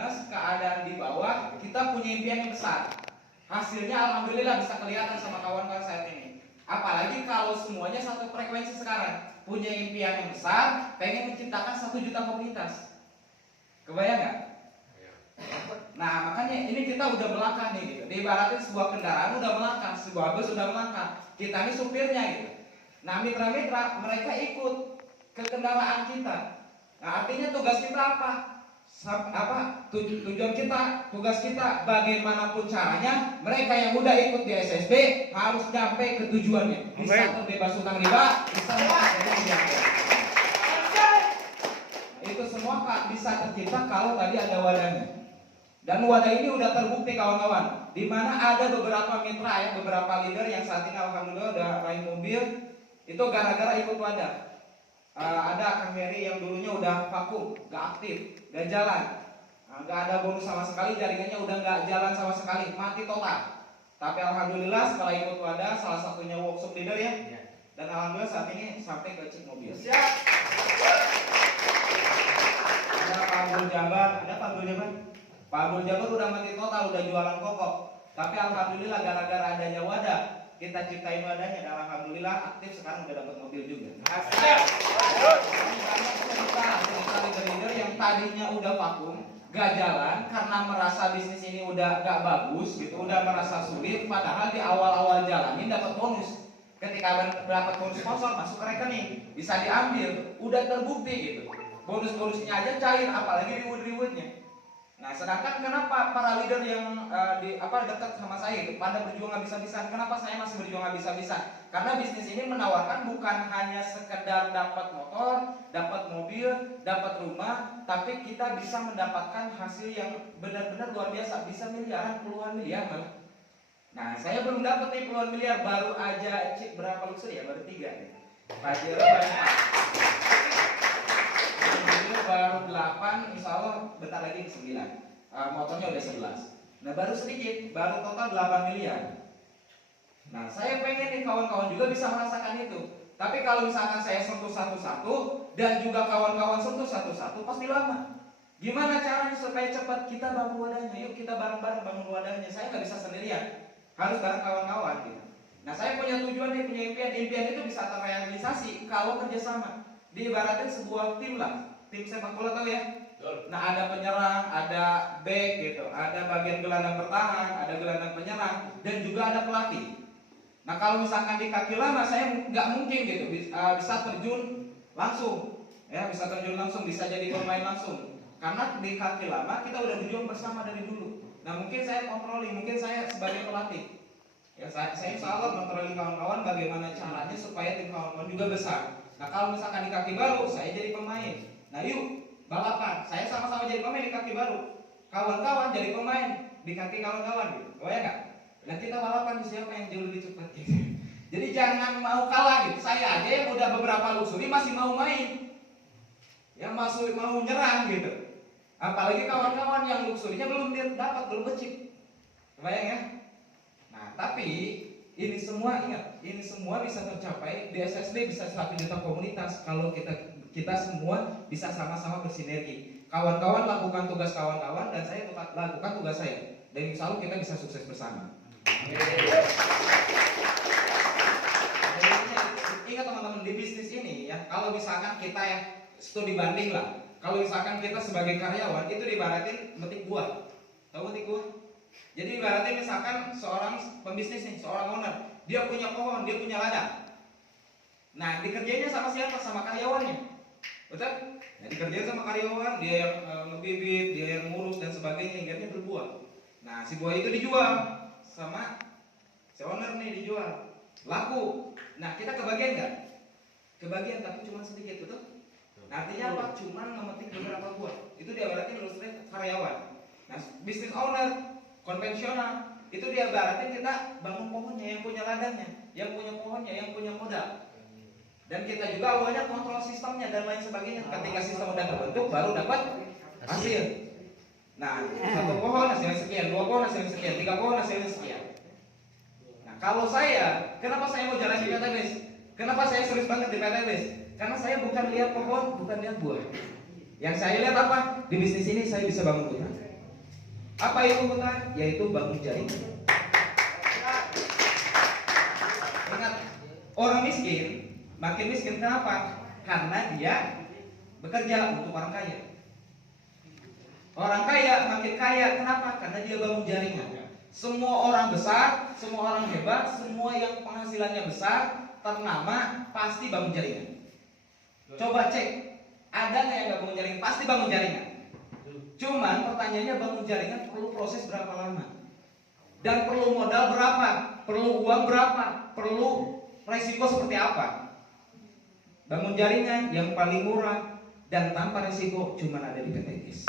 minus, keadaan di bawah, kita punya impian yang besar. Hasilnya alhamdulillah bisa kelihatan sama kawan-kawan saat ini. Apalagi kalau semuanya satu frekuensi sekarang, punya impian yang besar, pengen menciptakan 1 juta komunitas. Kebayang nggak? Nah makanya ini kita udah melangkah nih gitu. Diibaratin sebuah kendaraan udah melangkah, sebuah bus udah melangkah. Kita ini supirnya gitu. Nah mitra-mitra mereka ikut ke kendaraan kita. Nah artinya tugas kita apa? Tujuan kita, tugas kita bagaimanapun caranya mereka yang udah ikut di SSB harus sampai ke tujuannya. Bisa terbebas hutang riba, bisa itu semua bisa tercipta kalau tadi ada wadahnya. Dan wadah ini udah terbukti kawan-kawan, di mana ada beberapa mitra ya, beberapa leader yang saat ini alhamdulillah udah raih mobil itu gara-gara ikut wadah. Ada Kang Heri yang dulunya udah vakum, gak aktif, gak jalan, gak ada bonus sama sekali, jaringannya udah gak jalan sama sekali, mati total. Tapi alhamdulillah setelah ikut wadah, salah satunya workshop leader ya, dan alhamdulillah saat ini sampai ke cek mobil. Siap. Ada Pak Abdul Jabar, Pak Abdul Jabar udah mati total, udah jualan kokok. Tapi alhamdulillah gara-gara adanya wadah, kita ciptain wadahnya dan alhamdulillah aktif sekarang udah dapat mobil juga. Leader yang tadinya udah vakum, gak jalan karena merasa bisnis ini udah gak bagus gitu, udah merasa sulit, padahal di awal-awal jalanin dapat bonus. Ketika dapat bonus sponsor masuk ke rekening, bisa diambil, udah terbukti gitu. Bonus-bonusnya aja cair, apalagi reward-rewardnya. Nah, sedangkan kenapa para leader yang dekat sama saya itu pada berjuang habis-habisan? Kenapa saya masih berjuang habis-habisan? Karena bisnis ini menawarkan bukan hanya sekedar dapat motor, dapat mobil, dapat rumah, tapi kita bisa mendapatkan hasil yang benar-benar luar biasa, bisa miliaran, puluhan miliar malah. Nah, saya belum dapat nih puluhan miliar, baru aja berapa luxury ya? Baru 3 nih. Pajero baru 8, insya Allah bentar lagi 9. Motornya udah 11. Nah baru sedikit, baru total 8 miliar. Nah saya pengen nih kawan-kawan juga bisa merasakan itu. Tapi kalau misalkan saya sentuh satu-satu dan juga kawan-kawan sentuh satu-satu pasti lama. Gimana caranya supaya cepat? Kita bangun wadahnya, yuk kita bareng-bareng bangun wadahnya. Saya nggak bisa sendirian, harus bareng kawan-kawan gitu. Nah saya punya tujuan nih, punya impian itu bisa terrealisasi kalau kerjasama. Diibaratin sebuah tim lah. Tim sepak bola tahu ya? Nah ada penyerang, ada back gitu, ada bagian gelandang bertahan, ada gelandang penyerang, dan juga ada pelatih. Nah kalau misalkan di kaki lama saya nggak mungkin gitu bisa terjun langsung, ya bisa terjun langsung, bisa jadi pemain langsung. Karena di kaki lama kita udah berjuang bersama dari dulu. Nah mungkin saya kontroli, mungkin saya sebagai pelatih. Ya saya insya Allah kontroli kawan-kawan bagaimana caranya supaya tim kawan-kawan juga besar. Nah kalau misalkan di kaki baru saya jadi pemain. Nah yuk balapan, saya sama-sama jadi pemain di kaki baru, kawan-kawan jadi pemain di kaki kawan-kawan gitu, ya nggak? Dan kita balapan siapa yang jauh lebih cepat gitu. Jadi jangan mau kalah gitu. Saya aja yang udah beberapa luxury masih mau main, yang masih mau nyerang gitu. Apalagi kawan-kawan yang luxurynya belum dapat, belum kecil, kebayang ya? Nah tapi ini semua ingat, ini semua bisa tercapai di SSB, bisa 1 juta komunitas kalau kita semua bisa sama-sama bersinergi. Kawan-kawan lakukan tugas kawan-kawan dan saya lakukan tugas saya. Dan insya Allah kita bisa sukses bersama. Ingat teman-teman, di bisnis ini ya, kalau misalkan kita ya studi banding lah. Kalau misalkan kita sebagai karyawan itu diibaratin metik buah. Tahu metik buah? Jadi ibaratnya misalkan seorang pembisnis nih, seorang owner, dia punya pohon, dia punya ladang. Nah, dikerjainnya sama siapa? Sama karyawannya. Betul? Nah, dikerjain sama karyawan, dia yang ngebibit, dia yang ngurus dan sebagainya hingga berbuah. Nah, si buah itu dijual sama si owner nih, dijual. Laku. Nah, kita kebagian nggak? Kebagian, tapi cuma sedikit, betul? Nah, artinya apa? Cuma memetik beberapa buah. Itu dia berarti ilustrasi karyawan. Nah, bisnis owner konvensional itu dia berarti kita bangun pohonnya, yang punya ladangnya, yang punya pohonnya, yang punya modal. Dan kita juga awalnya kontrol sistemnya dan lain sebagainya. Ketika sistem udah terbentuk baru dapat hasil. Nah, 1 pohon hasilnya sekian, 2 pohon hasilnya sekian, 3 pohon hasilnya sekian. Nah, kalau saya, kenapa saya mau jalan di PTBS? Kenapa saya serius banget di PTBS? Karena saya bukan lihat pohon, bukan lihat buah. Yang saya lihat apa? Di bisnis ini saya bisa bangun hutan. Apa itu putra? Yaitu bangun jaringan. Ingat, orang miskin makin miskin kenapa? Karena dia bekerja untuk orang kaya. Orang kaya makin kaya kenapa? Karena dia bangun jaringan. Semua orang besar, semua orang hebat, semua yang penghasilannya besar, ternama, pasti bangun jaringan. Coba cek, ada nggak yang nggak bangun jaringan? Pasti bangun jaringan. Cuman pertanyaannya, bangun jaringan perlu proses berapa lama? Dan perlu modal berapa? Perlu uang berapa? Perlu resiko seperti apa? Bangun jaringan yang paling murah dan tanpa resiko cuman ada di PT GIS.